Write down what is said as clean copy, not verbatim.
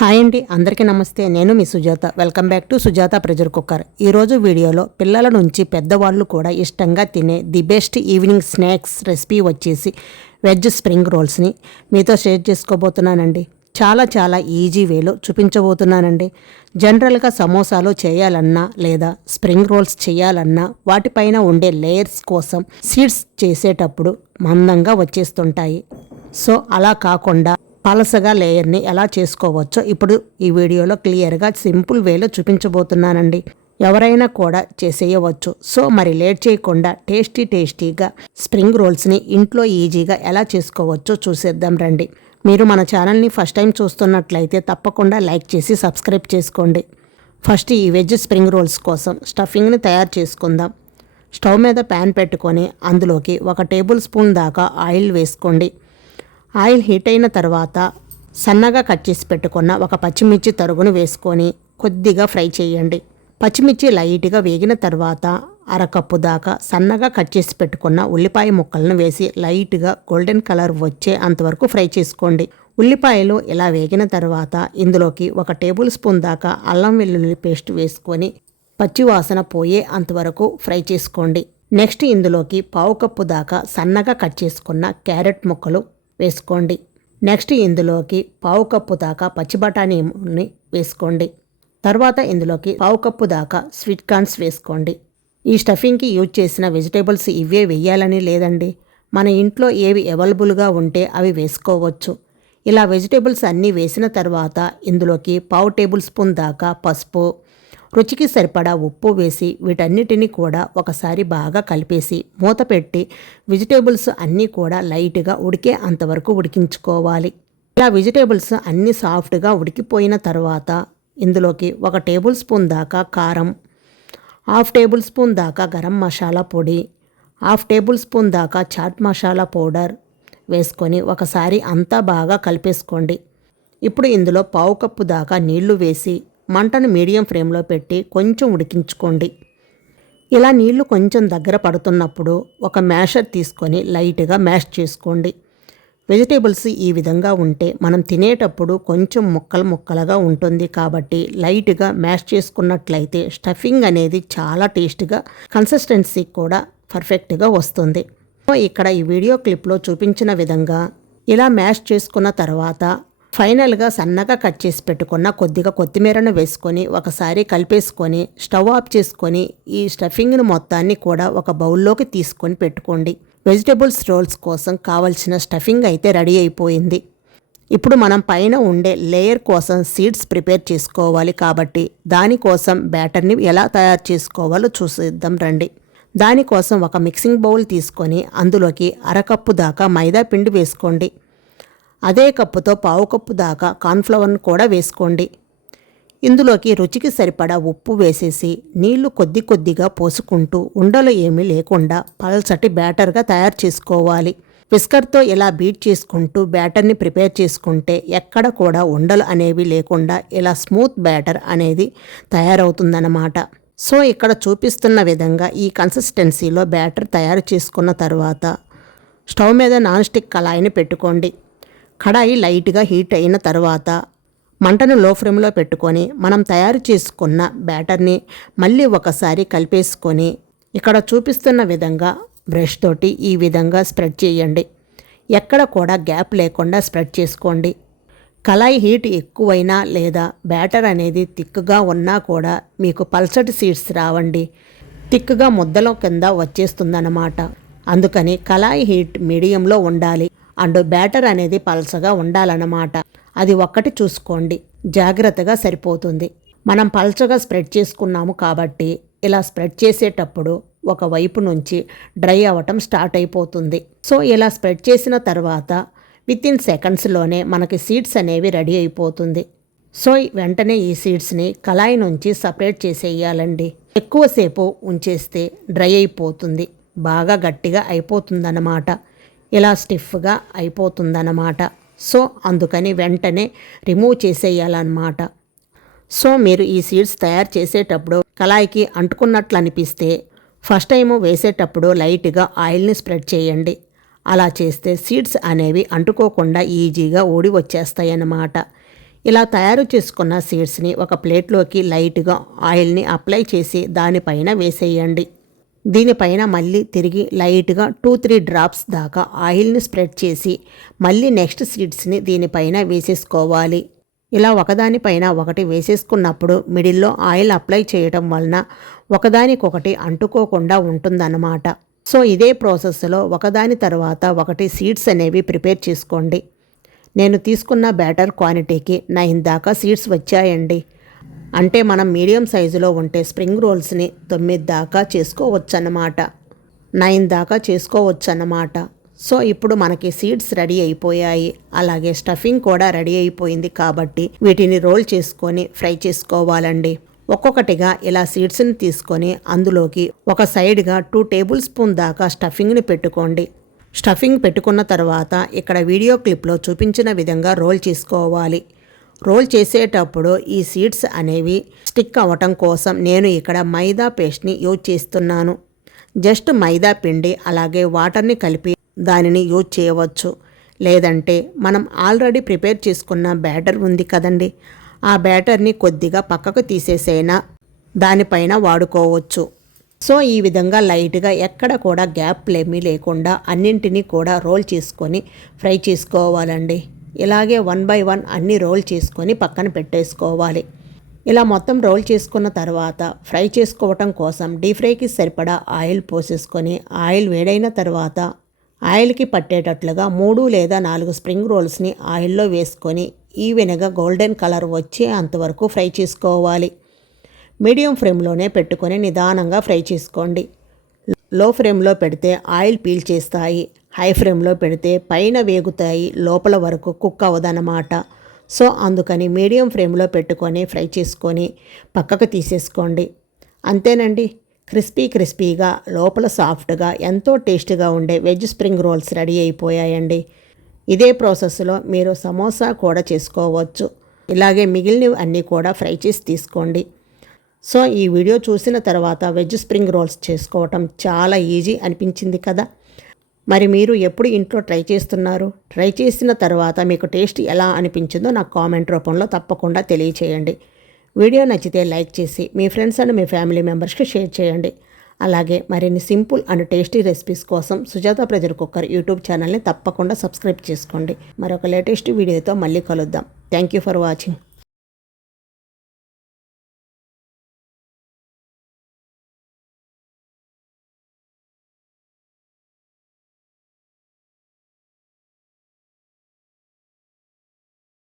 Hi అండి, అందరికీ నమస్తే. నేను మీ Sujatha. Welcome back to Sujatha pressure cooker. ఈరోజు వీడియోలో పిల్లల నుంచి పెద్దవాళ్ళు కూడా ఇష్టంగా తినే the best evening snacks recipe వచ్చేసి వెజ్ స్ప్రింగ్ రోల్స్ని మీతో షేర్ చేసుకోబోతున్నానండి. చాలా ఈజీ వేలో చూపించబోతున్నానండి. జనరల్గా సమోసాలు చేయాలన్నా లేదా స్ప్రింగ్ రోల్స్ చేయాలన్నా వాటిపైన ఉండే లేయర్స్ కోసం సీడ్స్ చేసేటప్పుడు మందంగా వచ్చేస్తుంటాయి. సో అలా కాకుండా పలసగా లేయర్ని ఎలా చేసుకోవచ్చో ఇప్పుడు ఈ వీడియోలో క్లియర్గా సింపుల్ వేలో చూపించబోతున్నానండి. ఎవరైనా కూడా చేసేయవచ్చు. సో మరి లేట్ చేయకుండా టేస్టీగా స్ప్రింగ్ రోల్స్ని ఇంట్లో ఈజీగా ఎలా చేసుకోవచ్చో చూసేద్దాం రండి. మీరు మన ఛానల్ని ఫస్ట్ టైం చూస్తున్నట్లయితే తప్పకుండా లైక్ చేసి సబ్స్క్రైబ్ చేసుకోండి. ఫస్ట్ ఈ వెజ్ స్ప్రింగ్ రోల్స్ కోసం స్టఫింగ్ని తయారు చేసుకుందాం. స్టవ్ మీద ప్యాన్ పెట్టుకొని అందులోకి 1 టేబుల్ స్పూన్ దాకా ఆయిల్ వేసుకోండి. ఆయిల్ హీట్ అయిన తర్వాత సన్నగా కట్ చేసి పెట్టుకున్న 1 పచ్చిమిర్చి తరుగును వేసుకొని కొద్దిగా ఫ్రై చేయండి. పచ్చిమిర్చి లైట్గా వేగిన తర్వాత 1/2 కప్పు దాకా సన్నగా కట్ చేసి పెట్టుకున్న ఉల్లిపాయ ముక్కలను వేసి లైట్గా గోల్డెన్ కలర్ వచ్చే అంతవరకు ఫ్రై చేసుకోండి. ఉల్లిపాయలు ఇలా వేగిన తర్వాత ఇందులోకి 1 టేబుల్ స్పూన్ దాకా అల్లం వెల్లుల్లి పేస్ట్ వేసుకొని పచ్చివాసన పోయే అంతవరకు ఫ్రై చేసుకోండి. నెక్స్ట్ ఇందులోకి 1/2 కప్పు దాకా సన్నగా కట్ చేసుకున్న క్యారెట్ ముక్కలు వేసుకోండి. నెక్స్ట్ ఇందులోకి 1/2 కప్పు దాకా పచ్చి బఠానీని వేసుకోండి. తర్వాత ఇందులోకి 1/2 కప్పు దాకా స్వీట్ కార్న్స్ వేసుకోండి. ఈ స్టఫింగ్కి యూజ్ చేసిన వెజిటేబుల్స్ ఇవే వేయాలని లేదండి. మన ఇంట్లో ఏవి అవైలబుల్గా ఉంటే అవి వేసుకోవచ్చు. ఇలా వెజిటేబుల్స్ అన్నీ వేసిన తర్వాత ఇందులోకి 1/2 టేబుల్ స్పూన్ దాకా పసుపు, రుచికి సరిపడా ఉప్పు వేసి వీటన్నిటిని కూడా ఒకసారి బాగా కలిపేసి మూత పెట్టి వెజిటేబుల్స్ అన్నీ కూడా లైట్గా ఉడికే అంతవరకు ఉడికించుకోవాలి. ఇలా వెజిటేబుల్స్ అన్నీ సాఫ్ట్గా ఉడికిపోయిన తర్వాత ఇందులోకి 1 టేబుల్ స్పూన్ దాకా కారం, 1/2 టేబుల్ స్పూన్ దాకా గరం మసాలా పొడి, 1/2 టేబుల్ స్పూన్ దాకా చాట్ మసాలా పౌడర్ వేసుకొని ఒకసారి అంతా బాగా కలిపేసుకోండి. ఇప్పుడు ఇందులో 1/2 కప్పు దాకా నీళ్లు వేసి మంటను మీడియం ఫ్లేమ్లో పెట్టి కొంచెం ఉడికించుకోండి. ఇలా నీళ్లు కొంచెం దగ్గర పడుతున్నప్పుడు ఒక మ్యాషర్ తీసుకొని లైట్గా మ్యాష్ చేసుకోండి. వెజిటేబుల్స్ ఈ విధంగా ఉంటే మనం తినేటప్పుడు కొంచెం ముక్కలుగా ఉంటుంది కాబట్టి లైట్గా మ్యాష్ చేసుకున్నట్లయితే స్టఫింగ్ అనేది చాలా టేస్ట్గా, కన్సిస్టెన్సీ కూడా పర్ఫెక్ట్గా వస్తుంది. ఇక్కడ ఈ వీడియో క్లిప్లో చూపించిన విధంగా ఇలా మ్యాష్ చేసుకున్న తర్వాత ఫైనల్గా సన్నగా కట్ చేసి పెట్టుకున్న కొద్దిగా కొత్తిమీరను వేసుకొని ఒకసారి కలిపేసుకొని స్టవ్ ఆఫ్ చేసుకొని ఈ స్టఫింగ్ను మొత్తాన్ని కూడా ఒక బౌల్లోకి తీసుకొని పెట్టుకోండి. వెజిటేబుల్స్ రోల్స్ కోసం కావలసిన స్టఫింగ్ అయితే రెడీ అయిపోయింది. ఇప్పుడు మనం పైన ఉండే లేయర్ కోసం సీడ్స్ ప్రిపేర్ చేసుకోవాలి కాబట్టి దానికోసం బ్యాటర్ని ఎలా తయారు చేసుకోవాలో చూసేద్దాం రండి. దానికోసం ఒక మిక్సింగ్ బౌల్ తీసుకొని అందులోకి 1/2 కప్పు దాకా మైదా పిండి వేసుకోండి. అదే కప్పుతో 1/2 కప్పు దాకా కార్న్ఫ్లవర్ను కూడా వేసుకోండి. ఇందులోకి రుచికి సరిపడా ఉప్పు వేసేసి నీళ్లు కొద్దిగా పోసుకుంటూ ఉండలు ఏమీ లేకుండా పల్చటి బ్యాటర్గా తయారు చేసుకోవాలి. విస్కర్తో ఇలా బీట్ చేసుకుంటూ బ్యాటర్ని ప్రిపేర్ చేసుకుంటే ఎక్కడ కూడా ఉండలు అనేవి లేకుండా ఇలా స్మూత్ బ్యాటర్ అనేది తయారవుతుందన్నమాట. సో ఇక్కడ చూపిస్తున్న విధంగా ఈ కన్సిస్టెన్సీలో బ్యాటర్ తయారు చేసుకున్న తర్వాత స్టవ్ మీద నాన్ స్టిక్ కళాయిని పెట్టుకోండి. కడాయి లైట్గా హీట్ అయిన తర్వాత మంటను లో ఫ్లేమ్లో పెట్టుకొని మనం తయారు చేసుకున్న బ్యాటర్ని మళ్ళీ ఒకసారి కలిపేసుకొని ఇక్కడ చూపిస్తున్న విధంగా బ్రష్ తోటి ఈ విధంగా స్ప్రెడ్ చేయండి. ఎక్కడ కూడా గ్యాప్ లేకుండా స్ప్రెడ్ చేసుకోండి. కళాయి హీట్ ఎక్కువైనా లేదా బ్యాటర్ అనేది థిక్గా ఉన్నా కూడా మీకు పల్చటి సీడ్స్ రావండి. థిక్గా ముద్దల కింద వచ్చేస్తుందన్నమాట. అందుకని కళాయి హీట్ మీడియంలో ఉండాలి అండ్ బ్యాటర్ అనేది పల్చగా ఉండాలన్నమాట. అది ఒక్కటి చూసుకోండి, జాగ్రత్తగా సరిపోతుంది. మనం పల్చగా స్ప్రెడ్ చేసుకున్నాము కాబట్టి ఇలా స్ప్రెడ్ చేసేటప్పుడు ఒక వైపు నుంచి డ్రై అవ్వటం స్టార్ట్ అయిపోతుంది. సో ఇలా స్ప్రెడ్ చేసిన తర్వాత వితిన్ సెకండ్స్లోనే మనకి సీడ్స్ అనేవి రెడీ అయిపోతుంది. సో వెంటనే ఈ సీడ్స్ని కళాయి నుంచి సపరేట్ చేసేయాలండి. ఎక్కువసేపు ఉంచేస్తే డ్రై అయిపోతుంది, బాగా గట్టిగా అయిపోతుందన్నమాట. ఇలా స్టిఫ్గా అయిపోతుందన్నమాట. సో అందుకని వెంటనే రిమూవ్ చేసేయాలన్నమాట. సో మీరు ఈ సీడ్స్ తయారు చేసేటప్పుడు కళాయికి అంటుకున్నట్లు అనిపిస్తే ఫస్ట్ టైము వేసేటప్పుడు లైట్గా ఆయిల్ని స్ప్రెడ్ చేయండి. అలా చేస్తే సీడ్స్ అనేవి అంటుకోకుండా ఈజీగా ఊడి వచ్చేస్తాయి అన్నమాట. ఇలా తయారు చేసుకున్న సీడ్స్ని ఒక ప్లేట్లోకి లైట్గా ఆయిల్ని అప్లై చేసి దానిపైన వేసేయండి. దీనిపైన మళ్ళీ తిరిగి లైట్గా 2-3 డ్రాప్స్ దాకా ఆయిల్ని స్ప్రెడ్ చేసి మళ్ళీ నెక్స్ట్ సీడ్స్ని దీనిపైన వేసేసుకోవాలి. ఇలా ఒకదానిపైన ఒకటి వేసేసుకున్నప్పుడు మిడిల్లో ఆయిల్ అప్లై చేయడం వలన ఒకదానికొకటి అంటుకోకుండా ఉంటుందన్నమాట. సో ఇదే ప్రాసెస్లో ఒకదాని తర్వాత ఒకటి సీడ్స్ అనేవి ప్రిపేర్ చేసుకోండి. నేను తీసుకున్న బ్యాటర్ క్వాంటిటీకి 9 దాకా సీడ్స్ వచ్చాయండి. అంటే మనం మీడియం సైజులో ఉంటే స్ప్రింగ్ రోల్స్ని 9 దాకా చేసుకోవచ్చన్నమాట, 9 దాకా చేసుకోవచ్చన్నమాట. సో ఇప్పుడు మనకి సీడ్స్ రెడీ అయిపోయాయి, అలాగే స్టఫింగ్ కూడా రెడీ అయిపోయింది. కాబట్టి వీటిని రోల్ చేసుకొని ఫ్రై చేసుకోవాలండి. ఒక్కొక్కటిగా ఇలా సీడ్స్ని తీసుకొని అందులోకి ఒక సైడ్గా 2 టేబుల్ స్పూన్ దాకా స్టఫింగ్ని పెట్టుకోండి. స్టఫింగ్ పెట్టుకున్న తర్వాత ఇక్కడ వీడియో క్లిప్లో చూపించిన విధంగా రోల్ చేసుకోవాలి. రోల్ చేసేటప్పుడు ఈ సీడ్స్ అనేవి స్టిక్ అవ్వటం కోసం నేను ఇక్కడ మైదా పేస్ట్ని యూజ్ చేస్తున్నాను. జస్ట్ మైదా పిండి అలాగే వాటర్ని కలిపి దానిని యూజ్ చేయవచ్చు. లేదంటే మనం ఆల్రెడీ ప్రిపేర్ చేసుకున్న బ్యాటర్ ఉంది కదండి, ఆ బ్యాటర్ని కొద్దిగా పక్కకు తీసేసైనా దానిపైన వాడుకోవచ్చు. సో ఈ విధంగా లైట్గా ఎక్కడ కూడా గ్యాప్లేమీ లేకుండా అన్నింటినీ కూడా రోల్ చేసుకొని ఫ్రై చేసుకోవాలండి. ఇలాగే 1 by 1 అన్నీ రోల్ చేసుకొని పక్కన పెట్టేసుకోవాలి. ఇలా మొత్తం రోల్ చేసుకున్న తర్వాత ఫ్రై చేసుకోవటం కోసం డీప్ ఫ్రైకి సరిపడా ఆయిల్ పోసేసుకొని ఆయిల్ వేడైన తర్వాత ఆయిల్కి పట్టేటట్లుగా 3 లేదా 4 స్ప్రింగ్ రోల్స్ని ఆయిల్లో వేసుకొని ఈవెన్గా గోల్డెన్ కలర్ వచ్చే అంతవరకు ఫ్రై చేసుకోవాలి. మీడియం ఫ్లేమ్లోనే పెట్టుకొని నిదానంగా ఫ్రై చేసుకోండి. లో ఫ్లేమ్లో పెడితే ఆయిల్ పీల్ చేస్తాయి, హై ఫ్లేమ్లో పెడితే పైన వేగుతాయి, లోపల వరకు కుక్ అవ్వదన్నమాట. సో అందుకని మీడియం ఫ్లేమ్లో పెట్టుకొని ఫ్రై చేసుకొని పక్కకు తీసేసుకోండి. అంతేనండి, క్రిస్పీగా లోపల సాఫ్ట్గా ఎంతో టేస్టీగా ఉండే వెజ్ స్ప్రింగ్ రోల్స్ రెడీ అయిపోయాయండి. ఇదే ప్రాసెస్లో మీరు సమోసా కూడా చేసుకోవచ్చు. ఇలాగే మిగిలినవి అన్నీ కూడా ఫ్రై చేసి తీసుకోండి. సో ఈ వీడియో చూసిన తర్వాత వెజ్ స్ప్రింగ్ రోల్స్ చేసుకోవటం చాలా ఈజీ అనిపించింది కదా. మరి మీరు ఎప్పుడు ఇంట్లో ట్రై చేస్తున్నారు? ట్రై చేసిన తర్వాత మీకు టేస్ట్ ఎలా అనిపించిందో నాకు కామెంట్ రూపంలో తప్పకుండా తెలియచేయండి. వీడియో నచ్చితే లైక్ చేసి మీ ఫ్రెండ్స్ అండ్ మీ ఫ్యామిలీ మెంబర్స్కి షేర్ చేయండి. అలాగే మరిన్ని సింపుల్ అండ్ టేస్టీ రెసిపీస్ కోసం సుజాత ప్రెజర్ కుక్కర్ యూట్యూబ్ ఛానల్ని తప్పకుండా సబ్స్క్రైబ్ చేసుకోండి. మరొక లేటెస్ట్ వీడియోతో మళ్ళీ కలుద్దాం. Thank you for watching.